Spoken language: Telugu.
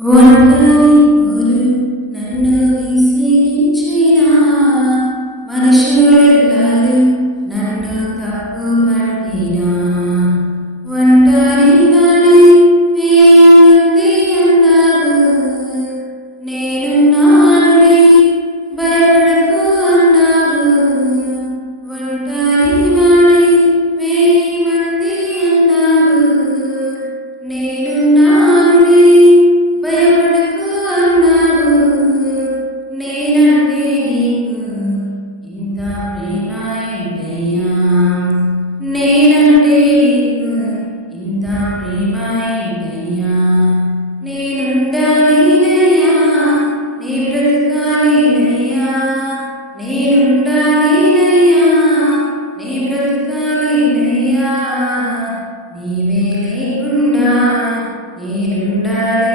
ఒంటరి నన్ను విసిగించిన మనుషులెల్లరూ నన్ను తప్పుపట్టిన ఒంటరి నడి వేయుంది అన్నావు నేనున్నానులే భయపడకు అన్నావు ఒంటరి నడి వేయి మంది అన్నావు నేనున్నానులే భయపడకు అన్నావు నేనంటే నీకు ఇంత ప్రేమ ఏంటయ్యా నేనంటే నీకు ఇంత ప్రేమ ఏంటయ్యా నేనుండాలినయ్యా నీ బ్రతకాలినయ్యా నేనుండాలినయ్యా నీ బ్రతకాలినయ్యా నీవే లేకుండా నేనుండాలి